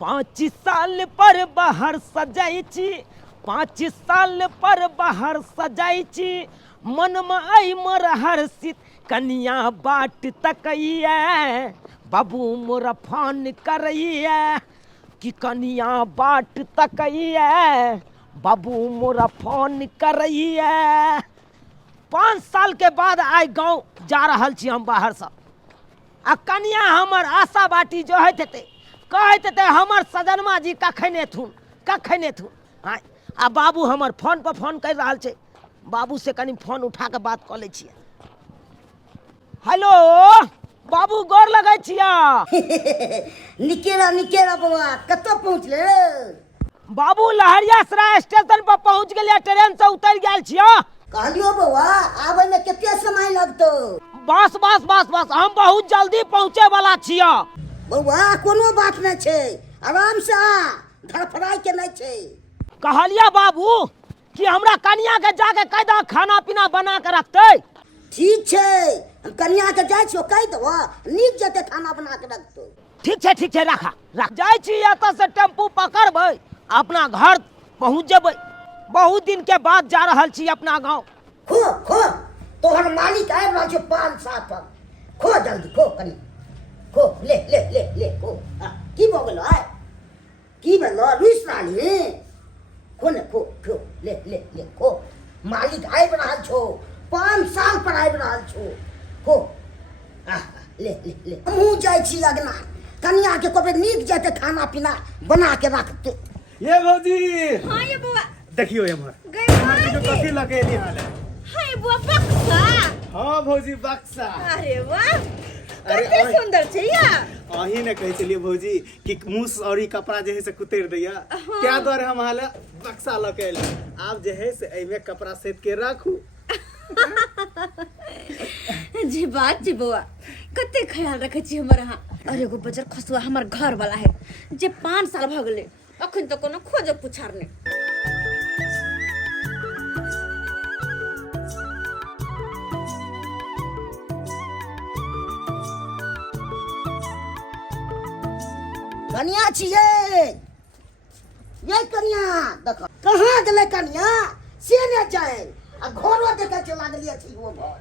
5 साल पर बाहर सजाई छी 5 साल पर बाहर सजाई छी मन में आई मर हर्षित कन्या बाट तकैया बाबू मोर फोन करैया कि कन्या बाट तकैया बाबू मोर फोन करैया 5 साल के बाद आई गाँव जा रहल छी हम बाहर से आ कन्या हमर आशा बाटी जो है कहते थे हमर सजनमा जी कखन एथुन आ बाबू हमर फोन पर फोन कर रहा छे बाबू से कनी फोन उठा के बात कर ले छिए हेलो बाबू गोर लगे छिया निकेरा बाबा कतो पहुँचले बाबू लहरियासराय स्टेशन पर पहुँच गेलिए ट्रेन से उतर गेल छिया कहलियो बाबा आबे में कितना समय लगतो बस हम बहुत जल्दी पहुँचे वाला छिया बाबा कोनो बात नहीं छे आराम से आ धड़फड़ाई के नहीं छे कहलिया बाबू कि हमरा कन्या के जाके कह दो खाना पीना बना के रखते ठीक छे हम कन्या के जाय छो कह दो नीक जते खाना बना के रखतो ठीक छे रख जाय छी एत से टेम्पू पकड़बै अपना घर पहुँच जेबै बहुत दिन के बाद जा रहल छी अपना गांव खो तोहर मालिक आबि रहल छो 5-7 पर खो जल्दी खो कनी खो ले खो की भ गेलो आय की भेलो रुइस रानी खो ने खो ले खो मालिक आबि रहल छो 5 साल पर आबि रहल छो खो ले हमहूँ जाइ छी लगना कन्या के कबे नीक जते खाना पीना बना के रखते ये भौजी हाँ ये बुआ देखियो एमहर गई जो कथी लगेली हाल हाय बुआ बक्सा हां भौजी बक्सा अरे वाह कितने सुंदर छै या अही ने कहै छलिए भौजी कि मूस और ई कपड़ा जे है से कुतर दैया क्या द्वारे हम हाल बक्सा लके आब जे है से एमे कपड़ा सेट के राखू जी बात जी बुआ कते ख्याल रखे छी हमर हां अरे एगो बजर खसुआ हमर घर वाला है जे 5 साल भ गेले अखन तो कोनो खोज पुछार नहीं कन्या छिए ये कन्या देखो कहाँ गेले कन्या से ने जाए आ घरो देखे के लागलिए छी वो घर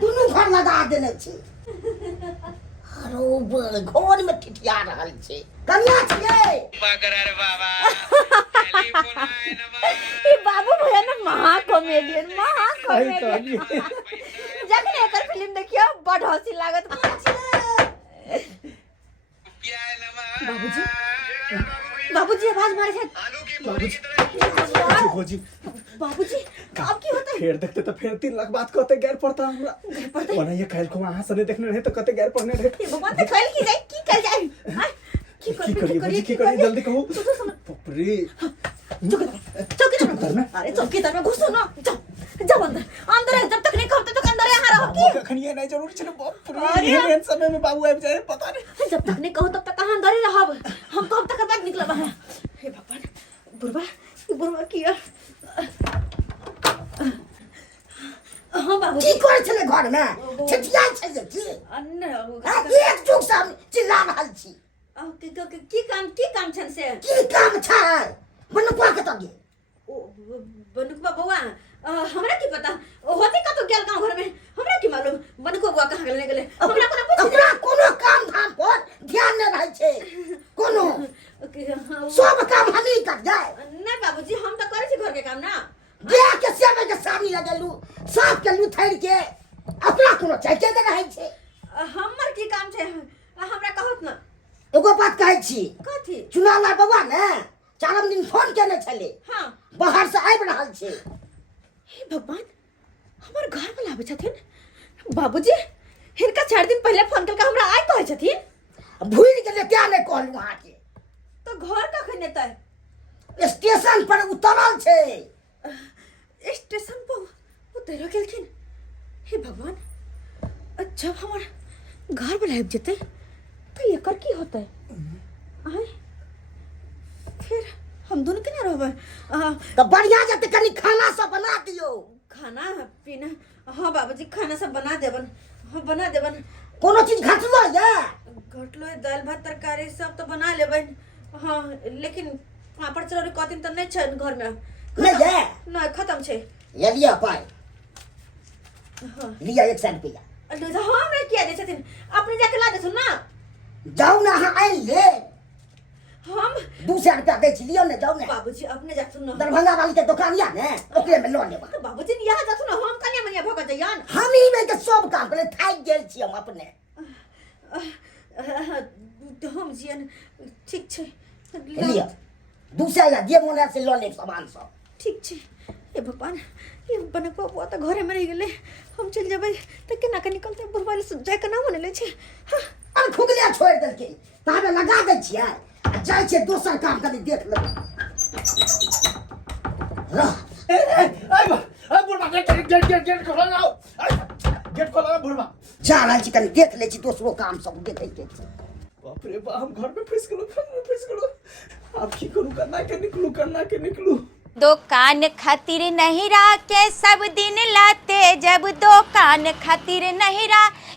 दुनू घर लगा देने छी अरे घर में ठिठिया रहल छे कन्या छिए रे बाबा टेलीफोन आए ना ई बाबू भैया ना महा कॉमेडियन जखन एकर फिल्म देखियो बड़ हंसी लागत बाबूजी आवाज मारे छे भौजी बाबूजी अब की होता है फेर देखते तो फेर 3 लाख बात कहते गैर पड़ता हमरा ओना ये काल को अहाँ सने देखने रहे तो कते गैर पड़ने रहे भगवान ते कल की जाए की कर जाए की करिए जल्दी कहो बाप रे चौकीदार में अरे चौकीदार में घुसो ना जाओ अंदर है जब तक नहीं खोलते तो अंदर यहाँ रहो की कखन ये नहीं जरूरी छे बाप रे ये समय में बाबू आबि जाए पता नहीं जब तक नहीं कहो तब तक कहां अंदर ही रहब हम कब तक बाद निकलब है हे भगवान बुरबा किया हां बाबू की करे छले घर में ठिठिया छे जे की अन्ना एक चुक से चिल्ला रहल छी की काम छन से की काम छै बनुआ के तो गे बनुकबा बउआ हमरा की पता होते का तो गेल गांव घर में हमरा की मालूम बनुको बुआ कहां गेल गेले हमरा कोनो पूछ अपना कोनो काम धाम पर ध्यान न रहै छै कोनो सब काम हमही कर जाए नहीं बाबूजी हम तो करे छी घर के काम ना गया के सेवे के सामने लगेलू साफ के लुथैर के अपना कोनो चाहिए दे रहै छै हमर की काम छै हमरा कहत ना एगो बात कहै छी कथी चुनाव ला बउआ ने 4 दिन फोन केने छले हां बाहर से आबि रहल छै हे भगवान हमर घर वाला आबै छथिन बाबूजी हिनका 4 दिन पहले फोन करके हमरा आइ कहै छथिन भूल गेले क्या नहीं कहलू अहाँ के तो घर कखन एतै स्टेशन पर उतरल छै स्टेशन पर उतर गेलखिन हे भगवान जब हमर घर वाला आबि जेतै तो एकर की होतै आय फिर हम दोनों केना रहबै तो बढ़िया जते कनी खाना सब बना दियो खाना पीना हाँ बाबूजी खाना सब बना देबन हाँ बना देबन कोनो चीज घटलो ये घटलो दाल भात तरकारी सब तो बना लेबन हाँ लेकिन पापड़ चरौरी कथिन तो नहीं छै घर में नहीं है नहीं खत्म छै ये लिया पाए हाँ लिया 100 रुपया हम नहीं किया दे छथिन अपने जाके ला देथुन ना जाओ ना हाँ आए ले हम 200 रुपया दे छी लियो ने जाओ ने बाबूजी अपने जाथुन ना दरभंगा वाली के दुकान या ने ओकरे में लो लेबा तो बाबूजी यहाँ जाथुन ना हम कन्या मनिया भगत जइयान हम ही में के सब काम करे थाक गेल छी हम अपने हम जियन ठीक छै लिया 200 या जे मोने से लो ले सामान सब ठीक छै हे भगवान ये बनकवा बुआ तो घरे में रह गेले हम चल जेबै त केना के निकलते बुढ़वाली से जाय के ना मन ले छै हाँ अरे खुगलिया छोड़ देलके ताबे लगा दे छियै जाय छै दोसर काम कनी देख लेबै बुढ़वा गेट खोलो गेट खोलो बुढ़वा जा रहा छी कनी देख ले छी दोसरो काम सब देखे के बाप रे बाप हम घर में फंस गेलो अब की करूं करना के निकलूं दुकान खातिर नहीं के सब दिन लाते जब दुकान खातिर नहीं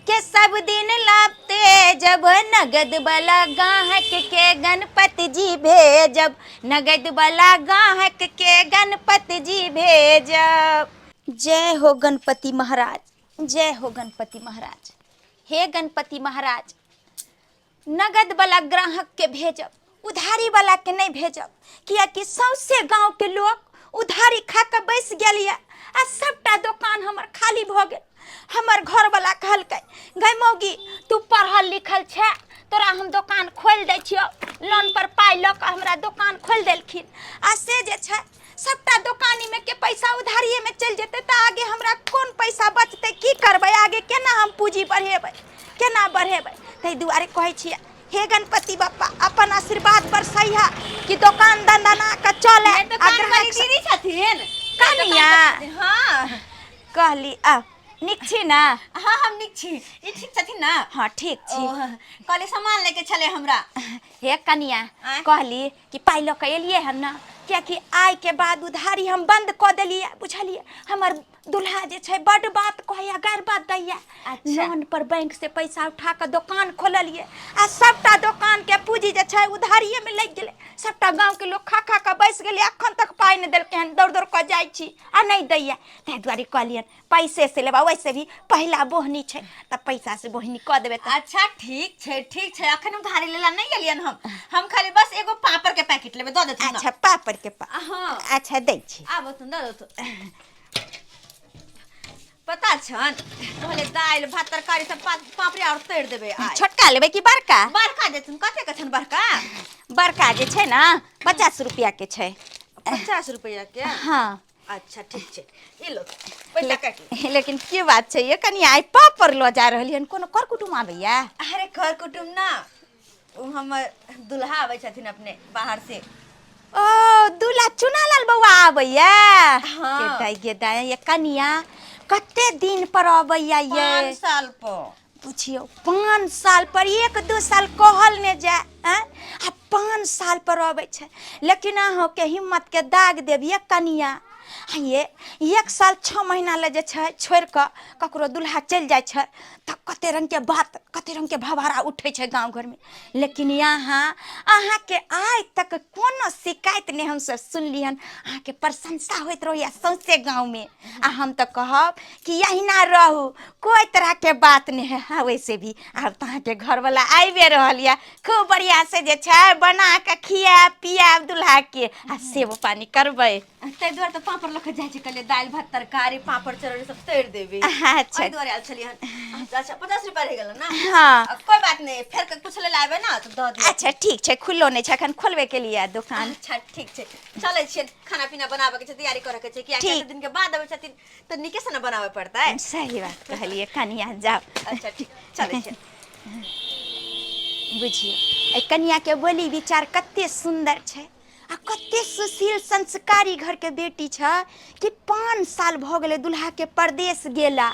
के सब दिन लाते जब नगद वाला गाहक के गणपति जी भेजब नगद वाला गाहक के गणपति जी भेजब। जय हो गणपति महाराज जय हो गणपति महाराज। हे गणपति महाराज नगद वाला ग्राहक के भेजब उधारी वाला के नहीं भेजब किया कि सौसे गांव के लोग उधारी खा के बैस गेलिए आ सबटा दुकान हमर खाली भ गेल। हमर घर वाला कहलकै गै मौगी तू पढ़ल लिखल छै तोरा हम दुकान खोल दै छियो लोन पर पाई ल के हमरा दुकान खोल देलखिन आ से जे छै सबटा दुकानी में के पैसा उधारिये में चल जेते त आगे हमरा कोन पैसा बचते की करबै आगे केना हम पूंजी बढ़ेबै तै दुआरे कहै छियै हे गणपति बप्पा अपन आशीर्वाद बरसैहा कि दुकान धंधा ना के चले दीदी छथिन कनिया हाँ कहली आ निक छी ना हाँ हम निक छी ई ठीक छथिन ना हाँ ठीक छी कहले सामान लेके चले हमरा हे कनिया कहली कि पाई ल के एलिए हम ना क्या कि आय के बाद उधारी हम बंद क देलिए बुझलिए हमर दुल्हा जे छै बड़ बात कहैया गैर बात दैया लोन पर बैंक से पैसा उठा के दुकान खोललिए आ सबटा दुकान के पूंजी जे छै उधारिये में लग गेले सबटा गांव के लोग खा के बैस गेले अखन तक पाई न देलके हन दौड़ के जाय छी आ नहीं दैया तै दुआरे कहलियन पैसे से लेबा वैसे भी पहला बोहनी छै त पैसा से बोहनी क देबे त अच्छा ठीक छै अखन उधारी लेला नहीं गेलियन हम खाली बस एगो पापड़ के पैकेट लेबे द देथुन अच्छा पापड़ के हाँ अच्छा दै छी आबो तुम द दो पता छन पहले दाल भात तरकारी सब पापड़ी और तैर देबे छोटका लेबे कि बड़का बड़का देथुन कते के छन बड़का जे छै ना 50 रुपया के छै 50 रुपया के हाँ अच्छा ठीक छै ई लो पैसा काट ले लेकिन की बात छै ये कनी आइ पापड़ लो जा रहलियन कोनो कर कुटुम आबैया अरे घर कुटुम ना हमर दुल्हा आबै छथिन अपने बाहर से ओ दूल्हा चुनालाल बउआ आबैया हाँ। के दाई ये कनिया कते दिन पर आबैया ये 5 साल पर पूछियो 5 साल पर 1-2 साल कहल ने जा आ 5 साल पर आबै छै लेकिन अहाँ के हिम्मत के दाग देबिए कनिया ये 1 साल 6 महीना ले जे छै छोड़ के ककरो दुल्हा चल जाय छै त कते रंग के बात कते रंग के भवारा उठे छै गांव घर में लेकिन यहाँ अहाँ के आज तक कोनो शिकायत नहीं हम सब सुनलियन अहाँ के प्रशंसा होइत रहिया सौसे गांव में आ हम तो कहब कि यही ना रहू कोई तरह के बात नहीं है वैसे भी अब तहाँ के घर वाला आइबे रहलिया खूब बढ़िया से जे छै बना के खिया पिया दुल्हा के आ सेव पानी करबै तै दुआरे तो पापड़ लख जाय छै कले दाल भात तरकारी पापड़ चरौरी सब तैर देबे अच्छा तै दुआरे आल छलियन अच्छा 50 रुपया रह गेल ना हाँ कोई बात नहीं फेर के कुछ ले लाबे ना तो द दियो अच्छा ठीक छै खुल्लो नहीं छै अखन खोलबे के लिए दुकान अच्छा ठीक छै चलै छियै खाना पीना बनाबे के छै तैयारी करे के छै कि आके दिन के बाद आबै छथिन तो निके से ना बनावे पड़ता है सही बात कहलिए कनिया जाओ अच्छा ठीक चलै छियै बुझियो ए कनिया के बोली विचार कते सुंदर छै आ कते सुशील संस्कारी घर के बेटी छ कि 5 साल भ गेले दुल्हा के परदेश गेला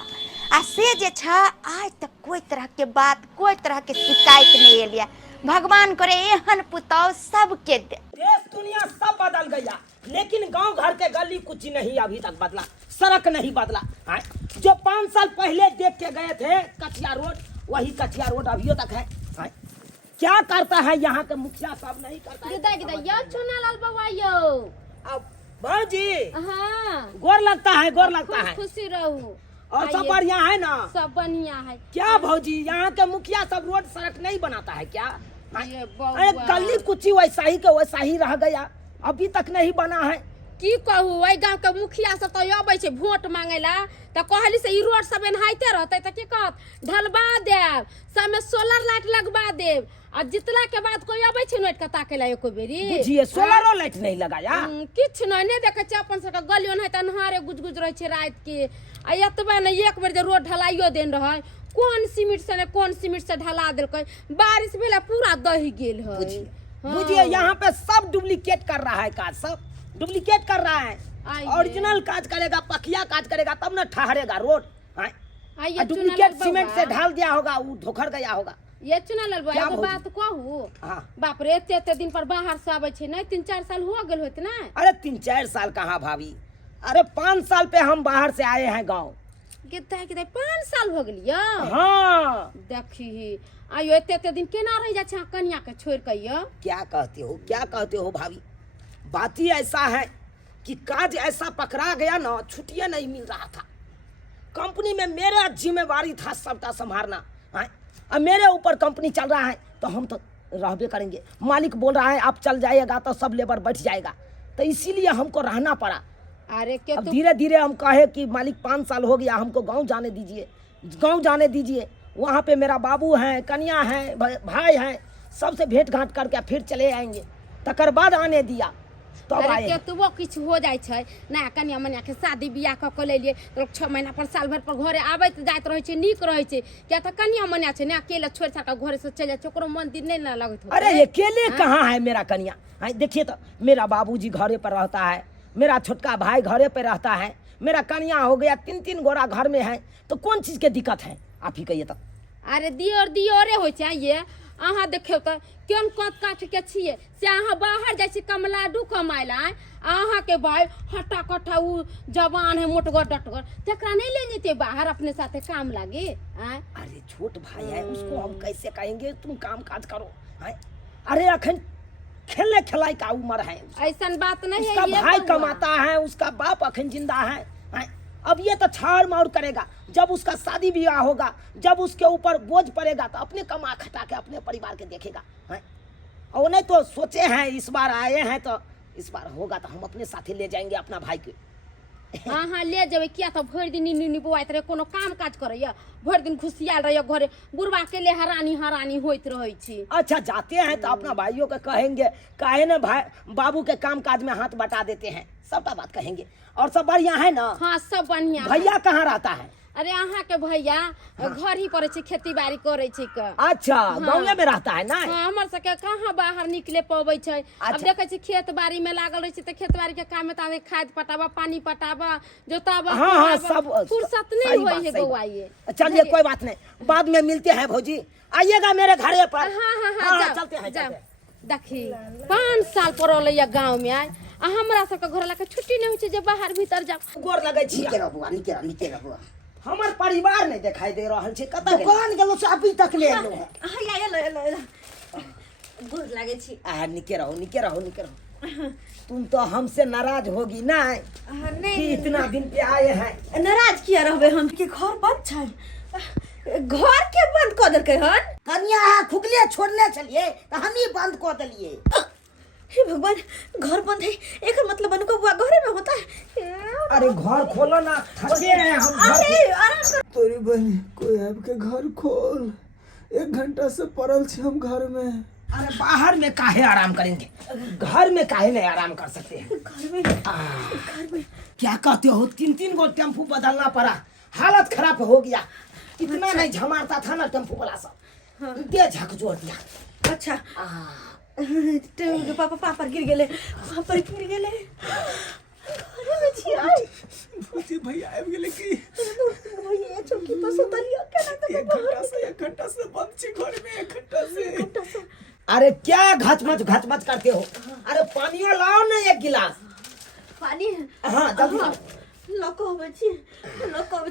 आ से जे छ आज तक कोई तरह के बात कोई तरह के शिकायत नहीं एलिया भगवान करे एहन पुतौ सबके दे देश दुनिया सब बदल गया लेकिन गांव घर के गली कुछ नहीं अभी तक बदला सड़क नहीं बदला जो 5 साल पहले देख के गए थे कठिया रोड वही कठिया रोड अभी तक है क्या करता है यहाँ के मुखिया साहब नहीं करता है। गिदा यो चुनालाल बाबा यो। अब भाजी हाँ गोर लगता है, गोर लगता है। खुशी रहू। और सब बढ़िया है ना? सब बढ़िया है। क्या भौजी यहाँ के मुखिया सब रोड सड़क नहीं बनाता है क्या? ये अरे गली कुची वैसा ही के वैसा ही रह गया, अभी तक नहीं बना है। की कहू वही गांव के मुखिया सब तो आबै छै वोट मांगे ला तो कहली से ई रोड सब एनाहिते रहते तो की कहत ढलवा देब, सब में सोलर लाइट लगवा देब। आ जितला के बाद कोई आबै छै नोट के ताके ला एको बेरी बुझिए सोलरो लाइट नहीं लगाया। किछ नहीं देखे छै अपन सबके गलियों है त अन्हारे गुजगुज रहे छै रात के। आ एतबा ने एक बेर जे रोड ढलाइयो देन रहे कौन सीमेंट से ने कौन सीमेंट से ढला देलकै, बारिश भेला पूरा दही गेल है। बुझिए यहाँ पे सब डुप्लीकेट कर रहा है, काज सब डुप्लीकेट कर रहा है। ओरिजिनल काज करेगा, पकिया काज करेगा तब ना ठहरेगा रोड। डुप्लीकेट सीमेंट से ढाल दिया होगा, वो धोखर गया होगा। ये चुनालाल बाबा एगो बात कहू। बाप रे एते दिन पर बाहर से आबै छै नहीं, 3-4 साल हो गेल होत ना? अरे 3-4 साल कहाँ भाभी, अरे 5 साल पे हम बाहर से आए हैं गाँव। कितना 5 साल हो गेलियो? हाँ देखी आयो एते दिन केना रह जा छै कन्या के छोड़ के यो? क्या कहते हो, क्या कहते हो भाभी? बात ही ऐसा है कि काज ऐसा पकड़ा गया ना, छुट्टियां नहीं मिल रहा था। कंपनी में मेरा जिम्मेवारी था सबका संभालना। अब मेरे ऊपर कंपनी चल रहा है तो हम तो रहबे करेंगे। मालिक बोल रहा है आप चल जाइएगा तो सब लेबर बैठ जाएगा, तो इसीलिए हमको रहना पड़ा। अरे क्या अब धीरे धीरे हम कहे कि मालिक 5 साल हो गया, हमको गांव जाने दीजिए, गांव जाने दीजिए। वहाँ पे मेरा बाबू है, कन्या है, भाई है, सबसे भेंट घाट करके फिर चले आएंगे। तकर बाद आने दिया तब अरे आए। केतबो किछ हो जाय छै ना, कन्या मनिया के शादी बियाह क के लेलिए तो 6 महीना पर साल भर पर घरे आबैत जाइत रहे छै, नीक रहे छै। क्या त कन्या मनिया छै ना, अकेले छोड़ छाड़ घरे से चल जाय छै, ओकरो मन दिन नहीं ना लगत हो। अरे अकेले कहाँ है मेरा कन्या? देखिए तो मेरा बाबूजी घरे पर रहता है, मेरा छोटका भाई घरे पे रहता है, मेरा कन्या हो गया 3-3 गोरा घर में है, तो कौन चीज के दिक्कत है आप ही कहिए तो। अरे दियोरे हो छै ये। अहाँ देखियो तो केन काट काट के छिए से अहाँ बाहर जाय छी कमलाडू कमाय ला, अहाँ के भाई हट्टा कट्ठा उ जवान है मोटगर डटगर, तकरा नहीं ले जेते बाहर अपने साथे काम लागे? अरे छोट भाई है, उसको हम कैसे कहेंगे तुम काम काज करो? अरे अखन खेलने खिलाई का उम्र है, ऐसा बात नहीं है। उसका भाई कमाता है, उसका बाप अखन जिंदा है। अब ये तो छाड़ मार करेगा, जब उसका शादी ब्याह होगा, जब उसके ऊपर बोझ पड़ेगा तो अपने कमा खटा के अपने परिवार के देखेगा। और नहीं तो सोचे हैं इस बार आए हैं तो इस बार होगा तो हम अपने साथी ले जाएंगे अपना भाई के। हाँ ले जेबे, किया तो भर दिन नी बुआइत रहे, कोनो काम काज करैया, भर दिन खुशियाल रहिए घरे, बुढ़वा के ले हरानी होइत रहे छी। अच्छा जाते हैं तो अपना भाइयों के कहेंगे, काहे न भाई बाबू के काम काज में हाथ बटा देते हैं, सबका बात कहेंगे। और सब बढ़िया है ना? हाँ सब बढ़िया। भैया कहाँ रहता है? अरे अहाँ के भैया घर ही करे छै, खेती बाड़ी करे छै के। अच्छा गाँव में रहता है ना? हाँ हमर सबके कहाँ बाहर निकले पबै छै। अब देखे छी खेत बाड़ी में लागल रहे छै तो खेत बाड़ी के काम में तावे खाद पटावा, पानी पटावा, जोतावा। हाँ सब फुर्सत नहीं होई है बउआ ये। चलिए कोई बात नहीं, बाद में मिलते हैं भौजी, आइएगा मेरे घर पर। हाँ चलते हैं। देखी 5 साल पर रहले गाँव में आए, हमरा सबके घर ला के छुट्टी नहीं होय छै जे बाहर भीतर जाओ। गोर लगे छी नीचे रह बुआ, नीचे रह। हमर परिवार नहीं दिखाई दे रहल छै, कतऽ गेल? कौन गेलो से अभी तक ले लो है? गोर लागे छी। निके रहो। तुम तो हमसे नाराज होगी ना कि इतना दिन पे आए हैं? नाराज किया रहबे हम के घर बंद छै, घर के बंद कर देलकै हन। कन्या खुगले छोड़ने चलिए तो हम ही बंद कर दिलिए। हे भगवान, घर बंद है, एक मतलब अनु का बुआ घरे में होता है। अरे घर खोलो ना, थके हैं हम। अरे तोरी बहनी कोई आपके घर खोल, 1 घंटा से पड़ल छी हम घर में। अरे बाहर में काहे आराम करेंगे, घर में काहे नहीं आराम कर सकते हैं? घर में क्या कहते हो, 3-3 गो टेम्पू बदलना पड़ा, हालत खराब हो गया। इतना नहीं झमारता था ना टेम्पू वाला सब, दे झकझोर दिया। अच्छा पापा गिर गेले, घरे में छी आई भौजी भैया आबि गेले की? भैया चौकी पर सुतलियो केना तो 1 घंटा से बंद छी घर में, 1 घंटा से। अरे क्या घचमच करते हो? अरे पानियो लाओ ना 1 गिलास। पानी? हाँ जल्दी लाओ। लको होबे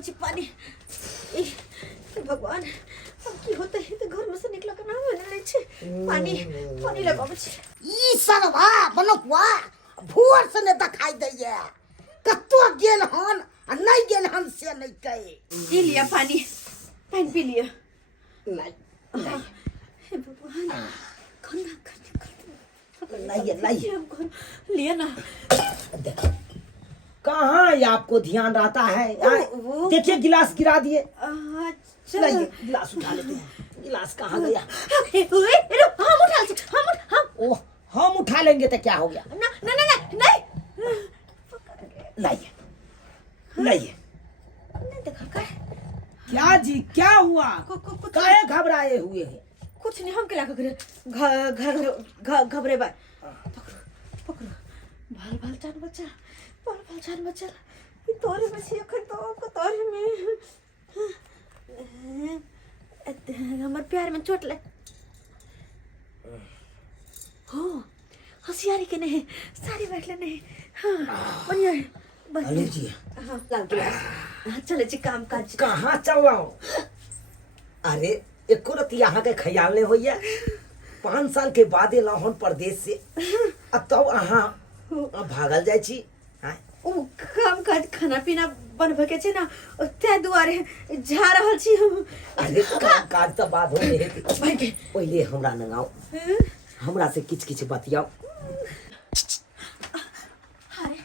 छी पानी। भगवान अब की होते है तो घर में से निकला के ना बने छे पानी पानी लगाबे छे ई सरवा बनकुआ भोर से ने दिखाई दैया कत्तो गेल हन आ नहीं गेल हन से नहीं कहे पी लिया पानी पानी पी लिया नहीं हे भगवान खाना नहीं लिया ना देखिए कहाँ ये आपको ध्यान रहता है देखिए गिलास गिरा दिए लाइए गिलास उठा लेते हैं गिलास कहाँ गया ओह हम उठा लेंगे तो क्या हो गया लाइए लाइए क्या जी क्या हुआ काहे घबराए हुए हैं कुछ नहीं हम क्या घबरे बाय पकड़ो भाल भाल जान बच्चा ये तोरे में छी अखन तो आपको तोरे में हमर प्यार में चोट ले हो होशियारी के नहीं सारी बैठ ले नहीं हाँ बढ़िया है अरे जी हाँ लाओ गिलास हाँ चले जी काम काज कहाँ चल रहा हूँ अरे एको रति यहाँ के ख्याल नहीं होइया 5 साल के बाद एलहन परदेश से अब तो अहाँ भागल जाय छी ओ काम काज खाना पीना बनबे के छै ना ते दुआरे जा रहल छी हम अरे काम काज तो बाद हो रहे पहले हमरा नंगाओ हमरा से किछ किछ बतियाओ अरे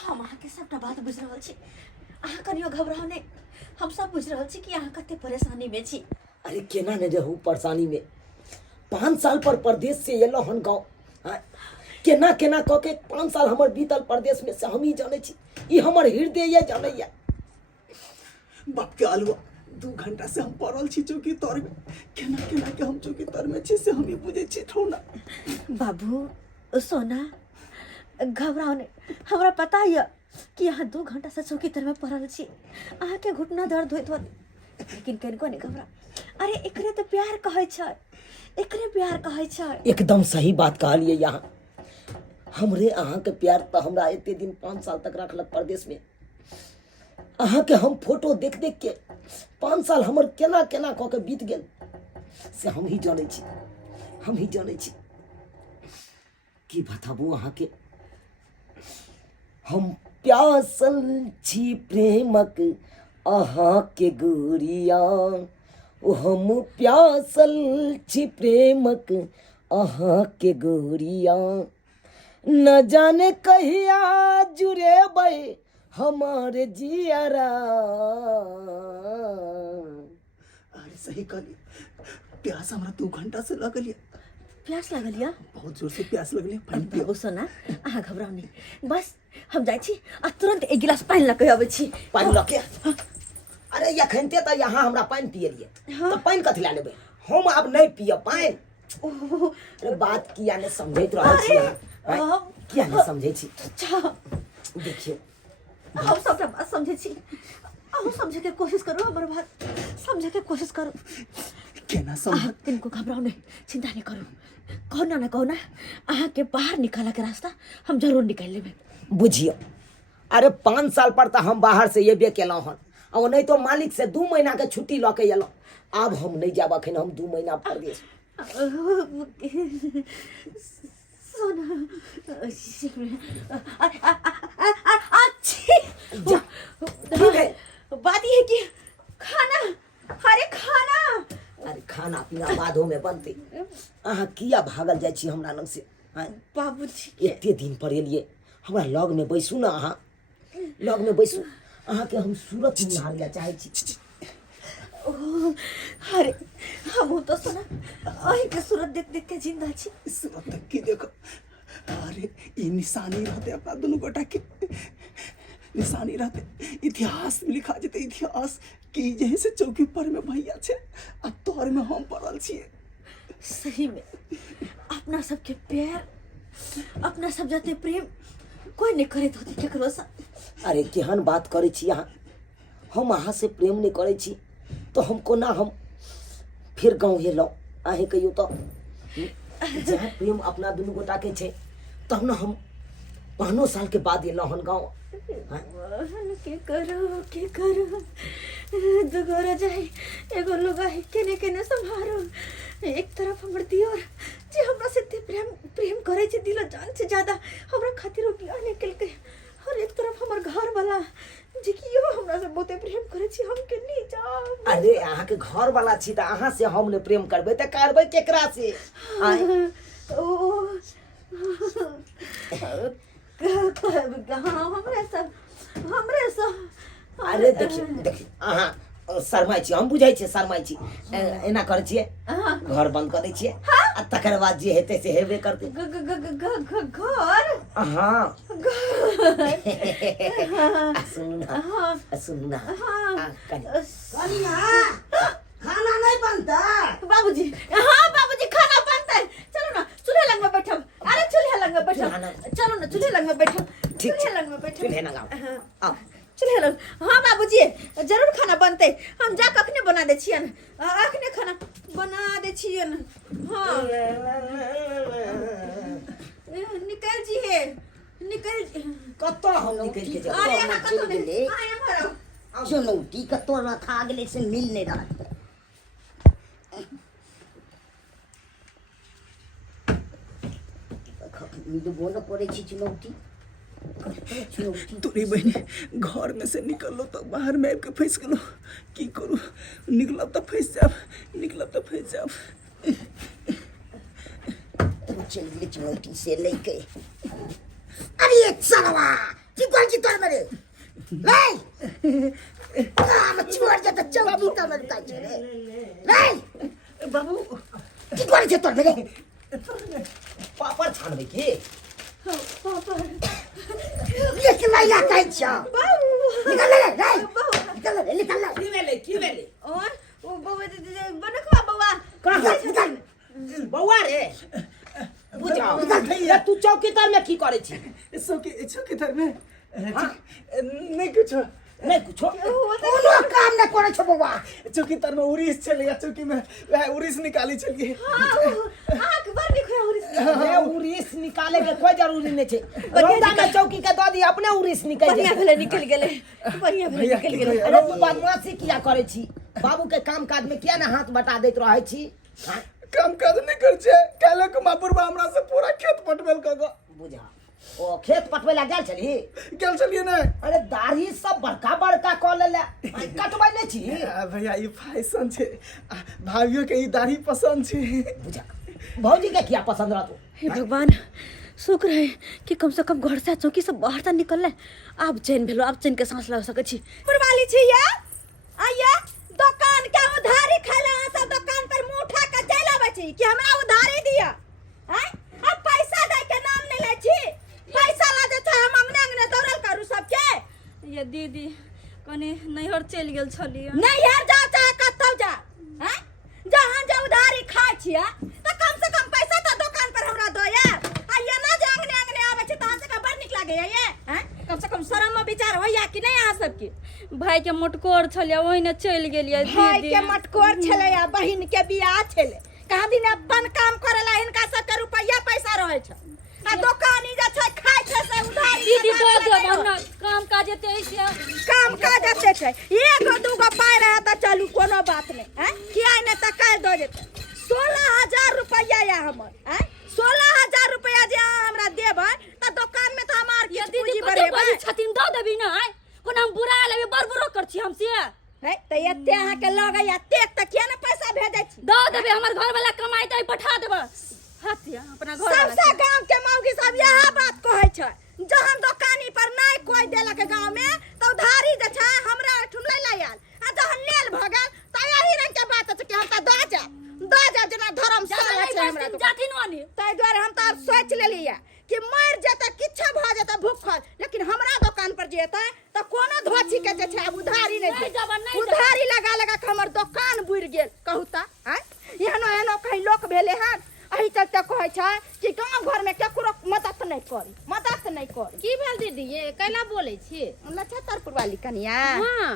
हम अहाँ के सबटा बात बुझ रहल छी अहाँ कनियो घबराओ नहीं हम सब बुझ रहल छी कि अहाँ कते परेशानी में छी अरे केना ने रहू परेशानी में 5 साल पर परदेश से एलो हन गाँव केना केना कह के 5 साल हमर बीतल परदेश में से हम ही जाने छी ई हमर हृदय ये जाने या बाप के अलवा 2 घंटा से हम पड़ल छी चौकी तर में केना केना के हम चौकी तर में छी से हम ही बुझे छी थोड़ा बाबू सोना घबराओ नहीं हमरा पता है कि यहाँ 2 घंटा से चौकी तर में पड़ल छी अहाँ के घुटना दर्द होइत होत लेकिन कनिको नहीं घबरा अरे एकरे तो प्यार कहै छै एकरे प्यार कहै छै एकदम सही बात कहलिए यहाँ हमरे अहाँ के प्यार तो हमरा एते दिन 5 साल तक रखलक परदेश में अहाँ के हम फोटो देख देख के 5 साल हमर केना केना कह के बीत गेल से हम ही जाने छी की बताबू अहाँ के हम प्यासल छी प्रेमक अहाँ के गोरिया हम प्यासल छी प्रेमक अहाँ के गोरिया न जाने कहिया जुड़ेबै हमारे जियारा अरे सही कहली प्यास हमरा 2 घंटा से लगल प्यास लगल या बहुत जोर से प्यास लगल पानी बाबू सोना अहाँ घबराओ नहीं बस हम जाइ छी आ तुरंत एक गिलास पानी लके आबै छी पानी लके अरे यखनते तो यहाँ हमरा पानी पियलिए तो पानी कथी ला लेबै हम अब नहीं पियब पानी अरे बात किया ने समझैत रहल छी यहाँ किया ने समझै छी देखिए हम सबटा बात समझे छी अहूँ समझे के कोशिश करो हमर बात समझे के कोशिश करो केना समझ तिनको घबराओ नहीं चिंता नहीं करो कहो ना अहाँ के बाहर निकाला के रास्ता हम जरूर निकाल लेबे बुझियो अरे 5 साल पर तो हम बाहर से ये केलहुँ हन और नहीं तो मालिक से 2 महीना के छुट्टी लऽ के एलहुँ अब हम नहीं जाब अखन हम 2 महीना परदेश बात ये है कि खाना अरे खाना पीना बादो में बनते अहाँ किया भागल जाइ छी हमरा लग से बाबूजी एते दिन पर एलिए हमरा लग में बैसू ना अहाँ लग में बैसू अहाँ के हम सूरत निहार चाहे छी अरे हम तो सुना अही के सूरत देख देख के जिंदा छी सूरत तक की देखो अरे ये निशानी रहते अपना दोनों गोटा के निशानी रहते इतिहास में लिखा जेते इतिहास कि जैसे चौकी पर में भैया छे आ तोर में हम पड़ल छिए सही में अपना सबके प्यार अपना सब जाते प्रेम कोई नहीं करे तो केकरो सा अरे केहन बात करे छी अहाँ हम अहाँ से प्रेम नहीं करे छी तो हम कोना हम फिर गाँव हेलौं अहें कहियो तो जहाँ प्रेम अपना दुनू गोटा के छे तब न हम 5 साल के बाद ये लहन गाँव। के करो दुगोरा जाए एगो लोग है केने केने संभारो। एक तरफ हमर दियोर जे हमरा से प्रेम करे छे दिलो जान से ज्यादा हमरा खातिर रुपया निकल के, और एक तरफ हमर घर वाला जे कि यो हमरा से बहुते प्रेम करे छे हम के नहीं जा। अरे अहाँ के घर वाला छी त अहाँ से हमने प्रेम करबे त करबे केकरा से? ओ हमरे सब अरे देखिए अहाँ शर्माई छी, हम बुझाई छी शर्माई छी। एना करे छिए घर बंद कर दै छिए आ तकर बाद जे हेते से हेबे करते। घर हाँ सुनना कनिया खाना नहीं बनता? बाबूजी हाँ बाबूजी खाना बनता है। चलो ना चूल्हे लंग में बैठो। अरे चूल्हे लंग में बैठो, चलो ना चूल्हे लंग में बैठो। चूल्हे लंग में बैठो, चूल्हे लंग आओ। चूल्हे लंग। हाँ बाबूजी जरूर खाना बनते, हम जा कखने बना दे छियन, अखने खाना बना दे छियन। हाँ निकल जी है निकल। कतो हम निकल के जाओ? अरे यहाँ कतो नहीं आए हमारा चुनौती कतो रखा गेले से मिल नहीं रहा। मिलबो न पड़े छी चुनौती। तोरी बहनी घर में से निकलो तो बाहर में आके फंस गलो, की करू? निकलब तो फंस जाब, निकलब तो फंस जाब। तो चल गए चुनौती से लेके। अरे एक सालवा की कोन की तोर मेरे ले काम छोड़ जा तो चौकी तो मेरे का चले ले बाबू की कोन के तोर मेरे पापड़ छानबे की? लेकिन लाइला काई छ निकल ले निकल ले की भेले और वो बउवा बनखवा बउवा निकल बौआ रे बुझाओ भैया तू चौकीदार में की करे छी? चौकीदार में नहीं कुछ नहीं कुछो कोनो काम न करे छ बउवा। चौकीदार में उड़ीस चल गया, चौकी में उड़ीस निकाली चल गई। आंख भर निखरा अरे उड़ीस निकाले के कोई जरूरी नहीं छे। रौदा में चौकी के दऽ दी अपने उड़ीस निकल बढ़िया जाए। भले निकल गेले, बढ़िया भले निकल गेले। अरे तू बदमाशी किया करे छी? बाबू के काम काज में किया ना हाथ बटा देत रहे छी? काम काज नहीं कर छे काले कुमापुर में हमरा से पूरा खेत पटवेल कगो। बुझा ओ खेत पटवे ला गेल छली? गेल चलिए ना। अरे दाढ़ी सब बड़का बड़का क लेले कटबै नहीं छी? भैया ये फैशन छे, भाइयों के ये दाढ़ी पसंद छे। बुझा भौजी के क्या पसंद रहा? हे भगवान शुक्र है कि कम से कम घर से चौकी से बाहर तक निकल ले। अब चैन भेलो, अब चैन के सांस लगा सके छी। पुरवाली छी या आया दुकान के उधारी खाला सब दुकान पर मुंह उठा के चला बची कि हमरा उधारी दिया हैं? अब पैसा दे के नाम नहीं ले छी, पैसा ला दे छ हम अंगने अंगने दौड़ल करू सबके। ये दीदी कने नैहर चल गेल छलिए। नहीं यार जा चाहे कतौ जा हैं? जहां जा उधारी खाय छिया त कम से कम पैसा तो दुकान पर हमरा दो यार। आ ये ना जे अंगने अंगने आवे छ तहां से का बड़ निक लागे ये हैं? कम से कम शर्म में विचार होया कि नहीं आ सबके? भाई के मोटकोर छलिए ओहि ने चल गेलिए दीदी। भाई के मटकोर छले या बहिन के बियाह छले, कहा दिन अपन काम करेला इनका सब रुपया पैसा रहे छ आ दुकानी जे छ खाय छ से उधारी दीदी दो दो ना काम काज एते से काम काज एते छै। एगो दूगो पाई रहे त चलू कोनो बात नहीं हैं? किया ने त काल दो जेते 16000 रुपया या हमर हैं? 16000 रुपया जे हमरा देबै त दुकान में त हमार ये किछ दीदी पूंजी बड़े बढ़ेबै। बड़ी छतिन दो देबी ना कोना हम बुरा लेबे बरबरो कर छी हमसे। है त एते अहाँ के लगे या तेक त किया ने पैसा भेजै छी? दो देबे हमर घर वाला कमाई त पठा देबे हाथिया अपना घर वाला। सबसे गांव के मौगी सब यह बात कहै छै जहां दुकानी पर नहीं कोई देलक गांव में तो उधारी जे छै हमरा ठुम ले आयल आ जहां लेल भ गेल त यही रंग के बात छै कि हम त दो जा जना धर्मशाला छै हमरा जाथिन वानी। ताहि दुआरे हम त अब सोच लेलिए कि मर जेते किछ भ जेते भूखल, लेकिन हमरा दुकान पर जेते त कोनो धोछी के जे छै अब उधारी नहीं दे। उधारी लगा लगा के हमर दुकान बुड़ गेल कहू त हैं? एहनो एहनो कहीं लोक भेले हन अही चलते कहै छै कि गांव घर में केकरो मदद नहीं करी। की भेल दीदी ये कैला बोलै छी? नक्षत्रपुर वाली कनिया हां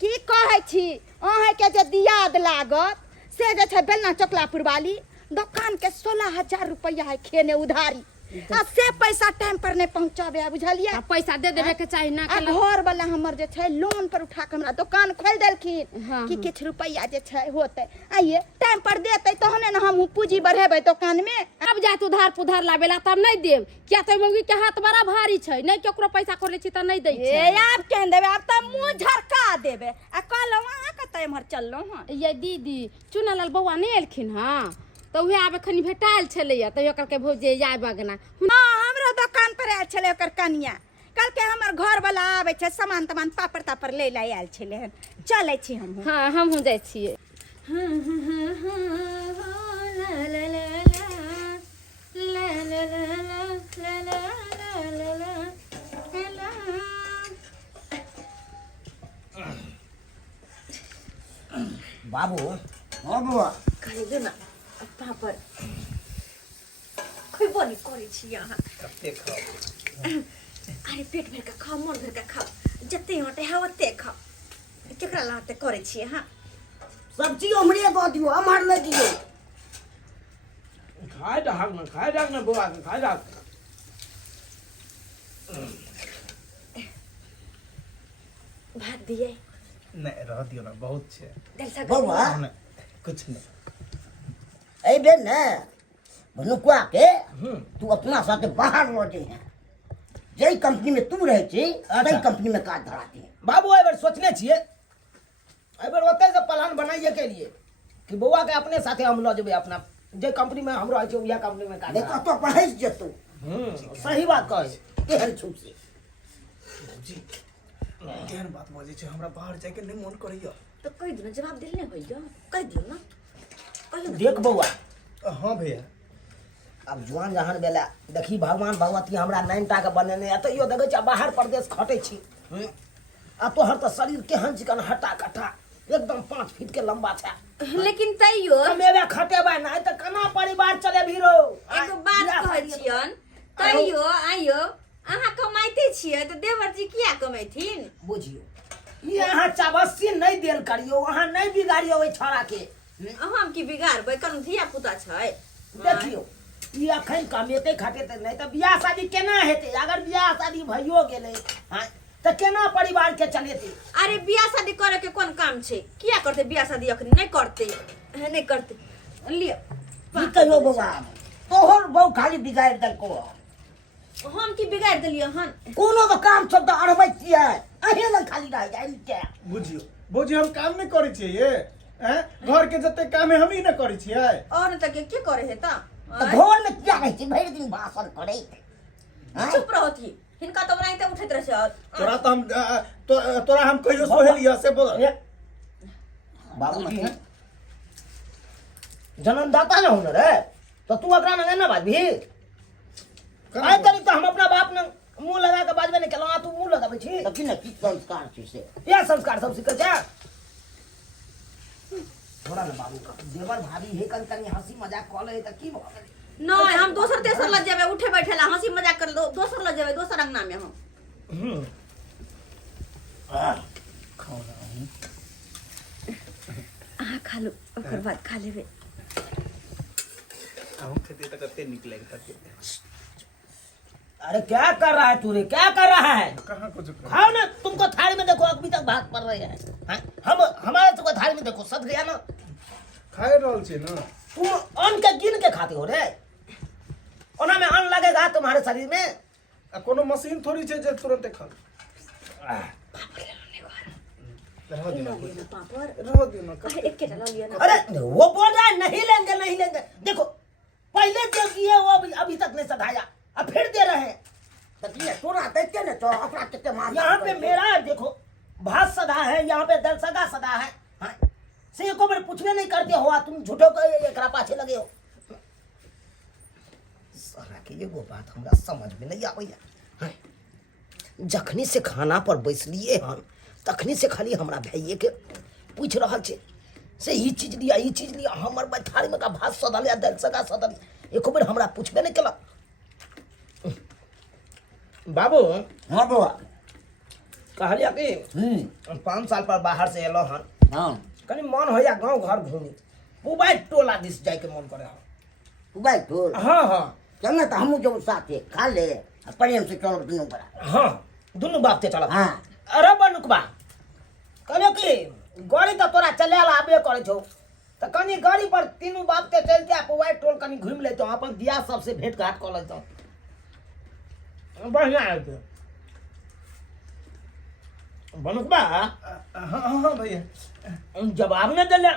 की कहै छी अहाँ के जे दियाद लागत से जे छै बेलना चकलापुर वाली दुकान के 16000 रुपया है खेने उधारी आ से पैसा टाइम पर नहीं पहुंचाबे बुझलिए। पैसा दे देवे के चाहिए ना आ घर वाला हमर जे छै लोन पर उठा के हमरा दुकान खोल देलखिन हाँ, कि किछ रुपया जे छै होते आइए टाइम पर देते तहने न हम पूंजी बढ़ेबै दुकान में। अब जा तू उधार पुधार लाबेला तब नहीं देब, क्या तो मौगी के हाथ बड़ा भारी छै, नहीं केकरो पैसा कर ले छी त नहीं दै छै। ए आप केन देबे आप त मुंह झरका देबे आ कहलो वहां कते इमहर चललो हां। ये दीदी चुनालाल बौआ नहीं एलखिन हाँ तो उहे आबे खनी भेटाइल छलैया तो कहलकै भौजी जाय बगना। हां हमरो दुकान पर आयल छले ओकर कनिया कल के हमर घर वाला आवे छै सामान तमान पापड़ तापड़ ले ले आयल छले हन चलै छी हम। हाँ हम हो जाय छियै। बाबू हाँ बउआ कहि दे ना पापड़ खोइ बनी करे छी यहाँ। अरे पेट भर के खाओ मन भर के खाओ जते हटे है ओते खाओ केकरा लाते करे छी हां। सब चीज हमरे दो दियो हमर ले दियो। खाए डाक ना बुआ खाए डाक। भात दिए नहीं रह दियो ना बहुत छे दिल से बउआ कुछ नहीं ए बे ना बनुकुआ के तू अपना साथे बाहर लो जे है जई कंपनी में तू रहे छी तई कंपनी में काज धराती है। बाबू एबर सोचने छियै एबर ओते से प्लान बनाइए के लिए कि बौआ के अपने साथे हम ल जेबै अपना जे कंपनी में हम रहे छी उहे कंपनी में काज। देखो तो पढ़ै जतो सही बात कहे केहन छुप से जी केहन बात बजे छे हमरा बाहर जाके नहीं मन करैया तो कहि दियो जवाब दिल नहीं होइयो कहि दियो ना कहियो देख बौआ हाँ भैया अब जुआन जहान बेला देखी भगवान भगवती हमरा 9टा के बनेने एतैयो देखै छी बाहर प्रदेश खटै छी आ तोहर तो शरीर केहन चिकन हट्टा कट्टा एकदम 5 फीट के लंबा छै लेकिन तैयो मेवे खटेबै ना त केना परिवार चले भीरो। एगो बात कहै छियन तैयो आइयो अहाँ कमाइते छियै तो देवर जी किया कमेथिन बुझियो ये अहाँ चाबस्सी नहीं देल करियो अहाँ नहीं बिगाड़ियो ओइ छोरा के। हम की बिगाड़बै कन धिया पुता छै देखियो ई अखन कमेते खटेते नहीं तो बियाह शादी केना हेते अगर बियाह शादी भइयो गेलै हां त केना परिवार के चलेते। अरे बियाह शादी करे के कोन काम छै किया करते बियाह शादी अखन नहीं करते नहीं करते लियो की कहियो बउआ तोहर बहू खाली बिगाड़ दल को हम की बिगाड़ देलियो हन कोनो तो काम सब तो अरबै छियै अहे लग खाली रह जाय के बुझियो बुझियो हम काम नहीं करे छिए ये हैं घर के जते काम है हम ही ना करे छिए और त के करे है त तो घर में किया रहै छी भरि दिन भाषण करे चुप रहती हिनका तो बनाइते उठैत रह छ तोरा तो हम तोरा हम कहियो सोहेलिया से बोल बाबूजी जन्मदाता न हुन रे तो तू एकरा में ना बाजबी आइ तनी तो हम अपना बाप ने मुंह लगा के बाजबे नहीं केलौ तू मुंह लगाबै छी तो कि न की संस्कार छै से या संस्कार सब सिखै छै। थोड़ा ना बाबू का देवर भाभी हे कन कनी हंसी मजाक क ले त की भ गेलै नहीं हम दोसर तेसर ल जेबै उठे बैठेला हंसी मजाक कर दो दोसर ल जेबै दोसर अंगना में हम खाओ ना आहा खा लो ओकर बाद खा लेबै हम खेते तक कते निकलेगा तक अरे क्या कर रहा है तू रे क्या कर रहा है कहां कुछ खाओ ना तुमको थाली में देखो अभी तक भात पड़ रही है हैं? हम हमारे तुमको थाली में देखो सद गया ना खाए रहल छी ना तुम अन्न के गिन के खाते हो रे ओना में अन्न लगेगा तुम्हारे शरीर में। आ कोनो मशीन थोड़ी छै जे तुरंत खा रह दियो पापड़ रह दियो ना अरे एक केटा ल लियो ना अरे वो बोल रहा है नहीं लेंगे देखो पहले जो किए वो अभी तक नहीं सधाया अब फिर दे रहे हैं। तकिए तोरा देखते न तो अपना कितने मार यहाँ पे मेरा देखो भात सदा है यहाँ पे दल सदा सदा है हाँ? से एको बार पूछवे नहीं करते हो तुम झूठो के एकरा पाछे लगे हो। सारा के एगो बात हमरा समझ में नहीं आबैया हाँ? जखनी से खाना पर बैसलिए हम तखनी से खाली हमरा भाइये के पूछ रहल छे से ई चीज लिया हमर थाली में का भात सदल या दल सदा सदल एको बार हमरा पूछबे नहीं केला। बाबू हां बउआ कहलिया कि 5 साल पर बाहर से एलो हन हां कनी मन होया गांव घर घूमी पुबाई टोला दिस जाए के मन करे भाई तो हाँ हाँ चल ना तो हमू जो साथे खा ले प्रेम से चलो दुनू बड़ा। हाँ दुनू बाप ते चलब। हाँ अरे बनुकबा कहलो कि गाड़ी तो तोरा चले आबे करे छौ तो कनी गाड़ी पर तीनों बाप के चलते आप वाइट टोल कनी घूम लेतो अपन दिया सबसे भेंट घाट कर लेतो बढ़िया है तो बनुकबा। हाँ हाँ भैया जवाब न दिले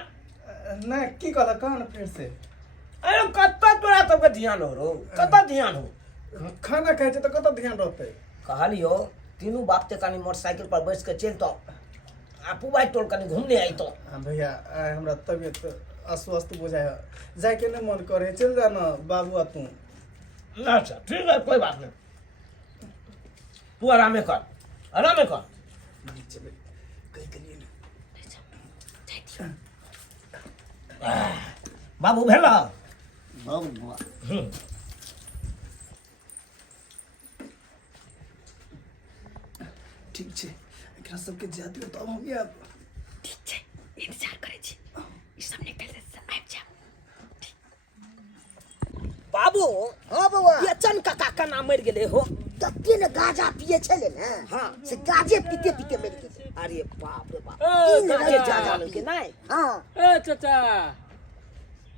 ना की कहला कहाँ ना फिर से अरे कत्ता तोरा सबके ध्यान हो रो कत्ता ध्यान हो खाना खाए तो कत ध्यान रहते कहलियो तीनों बाप ते कनी मोटरसाइकिल पर बैठ के चलतो आपू वाइट टोल कनी घूमने आई तो। हाँ भैया हमरा तबियत अस्वस्थ बुझाय जाए के नहीं मन करे चल जाना बाबू तू। अच्छा ठीक है कोई बात नहीं तू आराम कर चले कहीं के लिए बाबू भेला बाबू ठीक छै एकरा सबके जाति हो तब हम आब। ठीक छै इंतजार करै छी ई सब निकल से आबि जा। बाबू हाँ बउआ ये चन काका का नाम मर गेले हो। तत्ते ने गाजा पिए छले ने हाँ। से गाजे पीते पीते मर गेले। अरे बाप रे बाप ए, ई गाजे जा के नहीं हाँ ए चाचा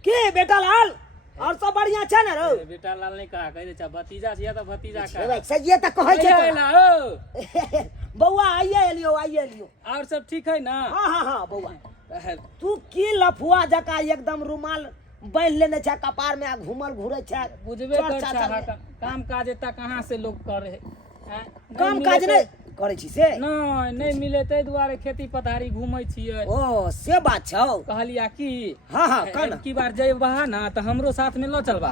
के बेटा लाल और सब बढ़िया छै ना रो। बेटा लाल नहीं कहा कह दे भतीजा छिया तो भतीजा का भाई सही तो कहै छै तोरा। हो बउआ आइए एलियो और सब ठीक है ना? हाँ बउआ तू की लफुआ जका एकदम रुमाल बांध लेने छै कपार में आ घूमल घूरे छै बुझबे कर काम काज एता कहाँ से लोग करे हैं? काम काज नहीं करे छी से नहीं मिले तै दुआरे खेती पथारी घूमै छियै। ओ से बात छौ कहलिया की हाँ कन की बार जइबा ना तो हमरो साथ में ल चलबा।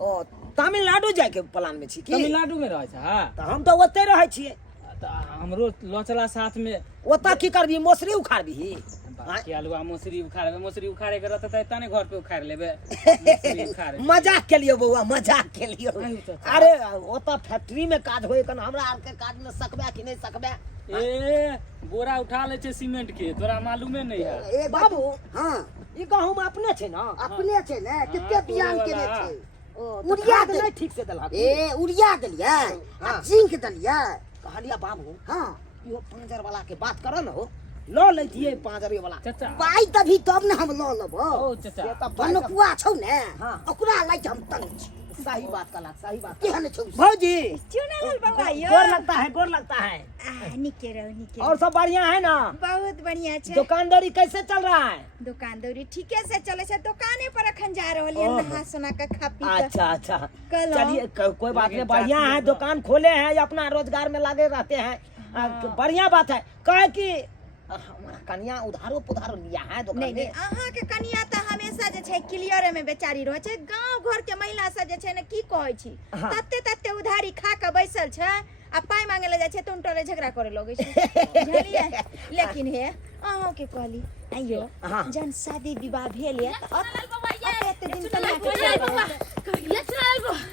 ओ तमिलनाडु जाए के प्लान में छी की? तमिलनाडु में रहै छै तो हम तो ओते रहै छियै तो हमरो ल चला साथ में। ओता की करबी मौसरी उखाड़बी बाकी आलूआ मौसरी उखाड़े के रहते त ने घर पे उखाड़ लेबे मौसरी उखाड़े। मजाक के लिए बउआ मजाक के लिए। अरे ओता फैक्ट्री में काज होए कन हमरा आर के काज में सकबे कि नहीं सकबे। ए बोरा उठा ले छै सीमेंट के तोरा मालूमे नहीं है? ए बाबू हाँ ई गहूं में अपने छै ना अपने छै ने कते बियान केने छै। उड़िया के नहीं ठीक से दलहा ए उड़िया देलिए आ जिंक देलिए। कहलिया बाबू हाँ यो 5000 वाला के बात कर न हो लो लैतिए 5000 वाला चाचा पाई तभी तब ने हम ल लेबो। ओ चाचा बनकुआ छौ ने हाँ। ओकरा लाइट हम तंग छी। सही बात कला सही बात केहन छौ भौजी चुनाल बाबा यो गोर लगता है निके रहो और सब बढ़िया है ना? बहुत बढ़िया छै। दुकानदारी कैसे चल रहा है? दुकानदारी ठीके से चले छै। दुकाने पर अखन जा रहल है नहा सोना के खा पी के। अच्छा कल चलिए कोई बात नहीं बढ़िया है दुकान खोले हैं अपना रोजगार में लगे रहते हैं बढ़िया बात है कहे कि हमारा कन्या उधारो पुधारो लिया है दुकान नहीं में। अहाँ के कनिया त हमेशा जे छै क्लियर में बेचारी रह छै। गांव घर के महिला सब जे छै ने की कहै छी हाँ। तत्ते उधारी खा के बैसल छै आ पाई मांगे ले जाय छै तो टोले झगड़ा करे लगे छै बुझलिए। लेकिन हे अहाँ के कहली आइयो हाँ। जन शादी विवाह भेल है त एते दिन तक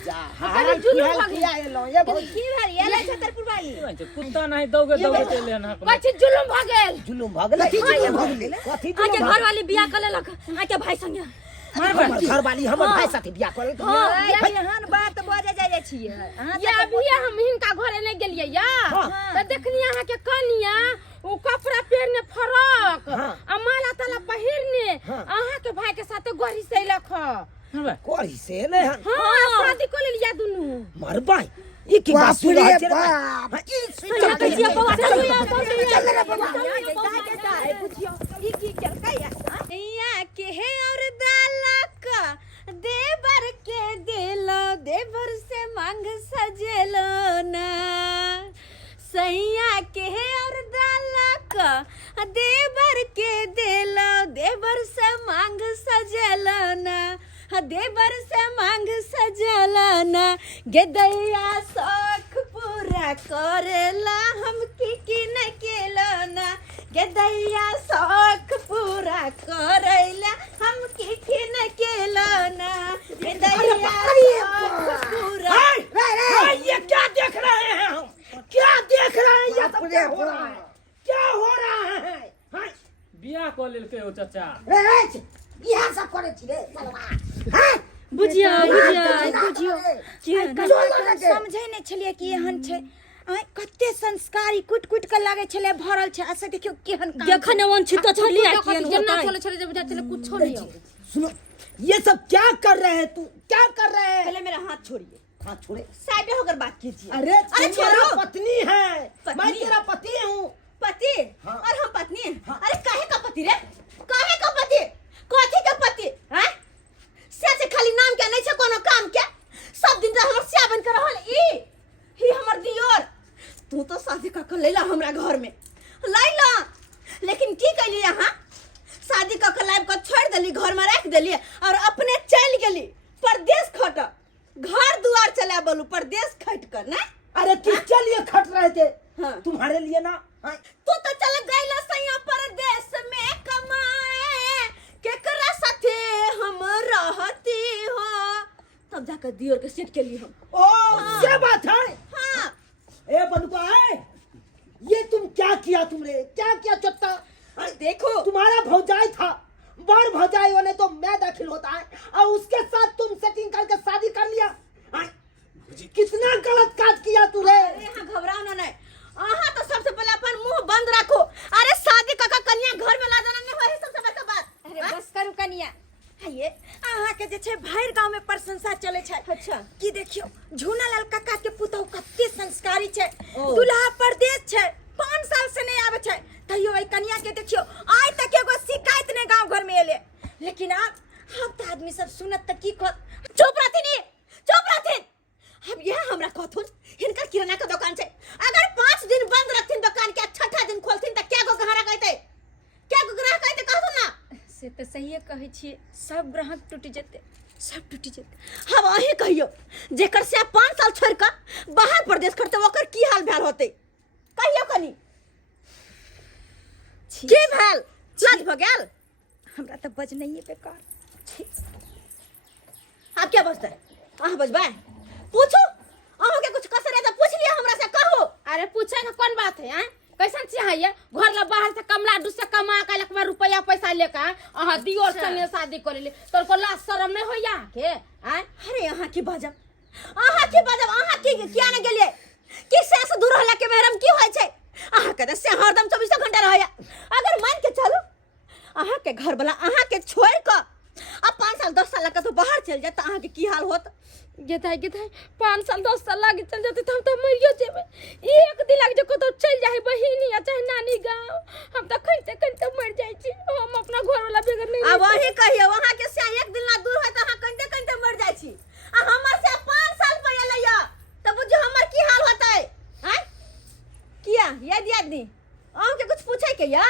जा हाल किया ये लो ये बहुत की भर एले छतरपुर वाली कुत्ता नहीं दौगे चले ना कथी जुलुम भ गेल जुलुम भगल कथी जुलुम भगल कथी आके जुलुम घर वाली बियाह कर लेलक आके भाई संगे घर वाली हमर भाई साथे बियाह करे एहन बात बजे जाय छियै अहाँ या अभी हम हिनका घरे नहीं गेलिए या तो देखनी अहाँ के कनिया ओ कपड़ा पहनने फरक आ माला ताला पहिरने अहाँ के भाई के साथे गोरी से लख कोरी से नहीं हां शादी कर लिया दुनु मर भाई ये की बात सुन रहा है बाप कहिया बउआ चल चल रे बाबा ई की केलकै या के है और दालक देवर के देलो देवर से मांग सजेलो ना सैया के है और दालक देवर के देलो देवर से मांग सजेलो ना देवर से मांग सजलाना गेदैया शौक पूरा करेला हम की न केलाना गेदैया शौक पूरा करेला हम की न केलाना गेदैया शौक पूरा ये क्या देख रहे हैं हम क्या देख रहे हैं ये सब क्या हो रहा है क्या हो रहा है बियाह को लेलके हो चाचा रे इहा सब करे छी रे चलवा हां बुझियो बुझियो समझे नहीं छलिए कि एहन छै कते संस्कारी कुट कुट के लागे छले भरल छै ऐसे देखियो केहन देखने मन छितो छलिए केहन जेना होता चले चले जब चले कुछो नहीं हो सुनो, ये सब क्या कर रहे हैं? तू क्या कर रहे हैं? पहले मेरा हाथ छोड़िए, हाथ छोड़े साइड में होकर बात कीजिए। अरे अरे तू मेरा छोड़ो। पत्नी है, मैं पत्नी? तेरा पति हूँ। पति और हम पत्नी हैं। अरे काहे का पति रे? काहे का पति? कथी का पति? हैं? से खाली नाम क्या नहीं छे कोनो काम के? सब दिन तो हमर सिया बन के रहल ई हमर दियोर। तू तो शादी का कर लेला हमरा घर में। लैला। लेकिन की कैली यहाँ? शादी का कर लाइब का छोड़ देली, घर में रख देली और अपने चल गेली परदेश खट। घर दुआर चला बोलू परदेश खट कर ना? अरे किसके लिए खट रहे थे? हाँ। तुम्हारे लिए ना। हाँ। तू तो चल गईला सैया परदेश में कमाए, केकरा साथे हम रहती हो। तब जाकर दियोर के सेट के लिए हम। ओ, ये बात है। हाँ। ए बंदुका है, ये तुम क्या किया? तुमने क्या किया चोट्टा? देखो तुम्हारा भौजाई था, बड़ भौजाई होने तो मैं दाखिल होता है और उसके साथ तुम सेटिंग करके शादी कर लिया। हाँ? कितना गलत काज किया तूने। अरे यहाँ घबराओ ना नहीं। आहा तो सबसे पहले अपन मुंह बंद रखो। अरे शादी का कन्या घर में ला जाना नहीं है सबसे बड़का बात। अरे बस करू कन्या। ये आहा के जे छै भैर गांव में प्रशंसा चले छै। अच्छा की देखियो झूनालाल काका के पुतौ कते संस्कारी छै, दुल्हा परदेश छै, 5 साल से नहीं आवे छै, तैयो ए कन्या के देखियो आइ तक एगो शिकायत नहीं गांव घर में एले। लेकिन अब तो आदमी सब सुनत त की कह। चुप रहथिन। अब यह हमरा कहथुन हिनकर किराना का दुकान छै, अगर 5 दिन बंद रखथिन दुकान के, छठा दिन खोलथिन त क्या गो ग्राहक कहते? क्या गो ग्राहक कहते कहथुन ना? से तो सही कहै छियै, सब ग्राहक टूट जेते, सब टूटी जेते। अब अही कहियो जेकर से 5 साल छोड़ कर बाहर प्रदेश करते ओकर की हाल भेल होते? कहियो कनी की भेल? लाज भ गेल? हमरा तो बज नहीं है बेकार। आप क्या बजते? अहाँ बजबै? पूछो अहाँ के कुछ कसर है तो पूछ लिया हमरा से, कहो। अरे पूछे का कौन बात है? हैं कैसन चाहिए? घर ला बाहर से कमला डू से कमा के लख में रुपया पैसा लेकर अहाँ दियोर संगे शादी कर ले, तो को लाज शरम नहीं हो यहाँ के? हैं अरे अहाँ की बाजब अहाँ की किया न गेलिए कि से दूर रहला के महरम की होय छै? अहाँ के से हरदम 24 घंटा रहया। अगर मान के चलो अहाँ के घर वाला अहाँ के छोड़ के अब 5 साल 10 साल का तो बाहर चल जाए तो अहाँ के की हाल होत? गेथाई 5 साल 10 साल लागे चल जाते तो हम तो मरियो जेबे। एक दिन लग जे को तो चल जाए बहिनी या चाहे नानी गांव, हम तो कहीं मर जाई छी। हम अपना घर वाला बेगर नहीं। अब वही कहियो वहां के से एक दिन ला दूर है तो अहाँ कहीं मर जाई छी। आ हमर से 5 साल पहले लइया तब बुझो हमर की हाल होतै? हैं किया याद आदमी अहाँ के कुछ पूछे के या?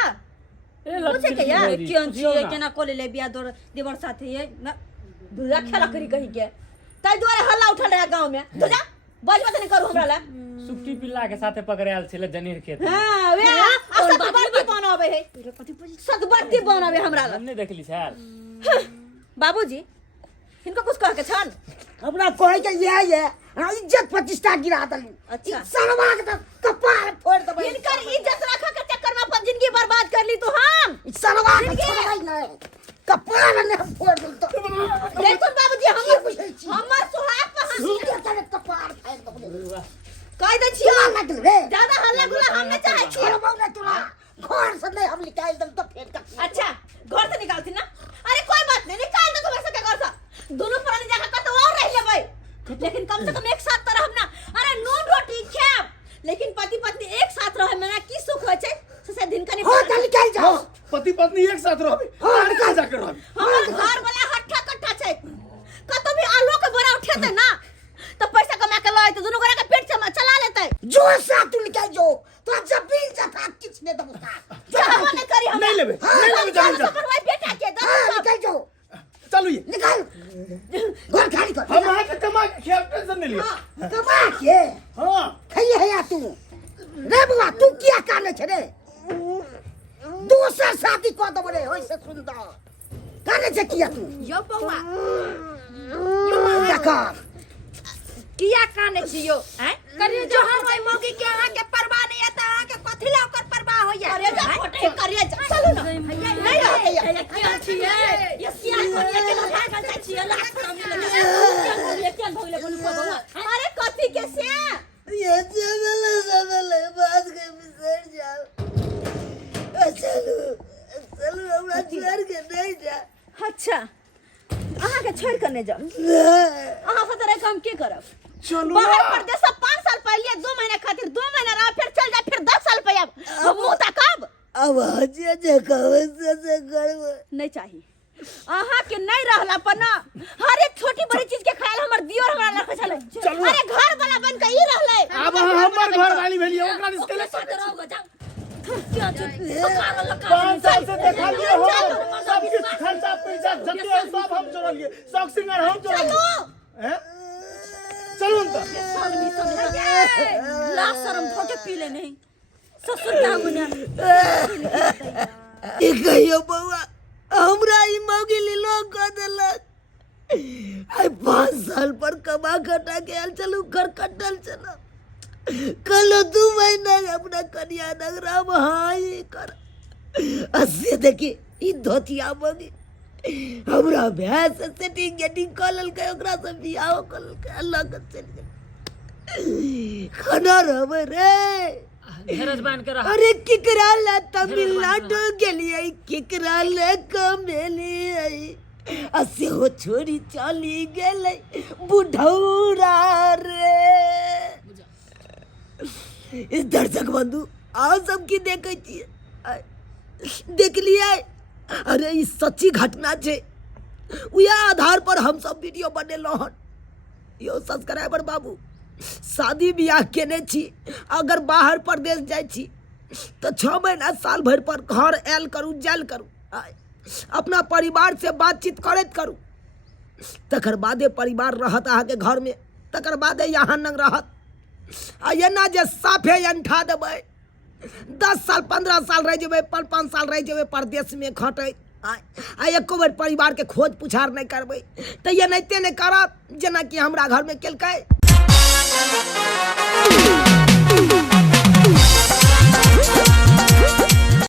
पूछे के या क्यों छिए केना कोले ले बिया देवर साथे ये दूरा खेला करी कहीं के ताई द्वारे हल्ला उठल रहा गांव में। तो जा बजबा नहीं करू हमरा ला। सुक्ति पिल्ला के साथे पकड़ायल छले जनीर खेत। हां वे सतबर्ती बनावे है, सतबर्ती बनावे हमरा ला। नहीं देखली छाल बाबूजी इनको कुछ कह के छन अपना कहे के ये इज्जत प्रतिष्ठा गिरा दली। अच्छा सरवा के तो कपार फोड़ दबे। इनकर इज्जत रखा के चक्कर में अपन जिंदगी बर्बाद कर ली। तो हम सरवा के छोड़ाई नहीं, कपार ने हम फोड़ दल। तो देखो बाबूजी हमर सुहाग पे हंसी सीधे तेरे कपार फाड़ दबे। कह दे छियो लगल रे ज्यादा हल्ला गुला हम नहीं चाहे छी। अरे बाबू ने तोरा घर से नहीं हम निकाल दल तो फेर कर। अच्छा घर से निकालती ना? अरे कोई बात नहीं निकाल दो तुम्हारे से घर से। दोनों पुरानी जगह का तो और रह लेबै, लेकिन कम से कम एक साथ तो रहब ना। अरे नून रोटी खाब लेकिन पति पत्नी एक साथ रहे में की सुख होय छै से दिन का नहीं। हो तो निकाल जाओ। पति पत्नी एक साथ रहबे और कहां जाकर रहबे? हमर घर वाला हट्ठा कट्ठा छै, कतो भी आलू के बड़ा उठेते ना तो पैसा कमा के लाए तो दोनों गोरा के पेट चला लेते। जो सा तू निकाल जो तो जब भी जफा किसने दबा चाहवा नहीं करी हम नहीं लेबे जमीन जा। पर भाई बेटा के दो निकाल जो चलो ये निकाल घर खाली कर। हम आके कमा के खेल टेंशन नहीं लिया। कमा के हां खाइए है या तू रे बुआ तू क्या काने छे रे? दूसरा शादी को दबो रे होय से सुंदर काने छे किया तू? यो बौआ देखा किया काने छियो हैं करियो जो हम भाई मौगी के आहा के परवाह नहीं आता आहा के कथि ला ओकर परवाह होया? करे जा फोटे करे जा चलो ना नहीं रहते क्या छिए ये सियार कोनिया के लगा कर छिए ला सामने क्या भोले बोल भगवान अरे कथी के से ये सबले बात के बिसर जाओ चलो चलो हमरा छोड़ के नहीं जा अच्छा अहाँ के छोड़ के नहीं जाओ अहाँ से तरह काम के करब चलो बाहर परदेश 5 साल पहले 2 महीना खातिर 2 महीना रहा फिर चल जा फिर 10 साल पे अब मुंह तकब अब हजे जे कहवे से करब नहीं चाहिए अहाँ के नहीं रहला पर ना हर एक छोटी बड़ी चीज के ख्याल हमर दियोर हमरा रखे चले अरे घर वाला बन के ई रहले अब हमर घर वाली भेलिए ओकरा इसके लिए 5 साल से देखा लिए हो सब कुछ खर्चा पैसा जते सब हम जोड़लिए शौक सिंगर हम जोड़लिए हैं चलो तो ला शर्म धोके पी ले नहीं ससुर क्या मुने ए कहियो बउआ हमरा ई मौगिली लोग कह देलक आई 5 साल पर कमा खटा के आल चलू घर कटल चला कल 2 महीना अपना कन्या नगरा हाई कर असे देखी ई धोतिया मौगी हमरा भैंस से सेटिंग गेटिंग कलल के ओकरा से बियाह कलल के अल्लाह के चल गेल खाना रहबे रे धीरज बांध के रह अरे किकरा ला तमिलनाडु गेलिए किकरा ले कमेलिए असे हो छोरी चली गेले बुढ़ौरा रे इस दर्शक बंधु आओ सब की देखे छिए देख लिया अरे ई सच्ची घटना छे उया आधार पर हम सब वीडियो बनेलो हन यो सब्सक्राइबर बाबू शादी बियाह केने छी अगर बाहर प्रदेश जाय छी तो 6 महीना साल भर पर घर आयल करू जायल करू अपना परिवार से बातचीत करत करू तकर बादे परिवार रहत अहाँ के घर में तकर बादे यहाँ नंग रहत आ ये ना जे साफे अंठा देबै 10 साल 15 साल रह जेबै 5 साल रह जेबै परदेश में खटै आ एको बेर परिवार के खोज पुछार नहीं करबै तो ये नहीं करत जेना कि हमरा घर में केलकै।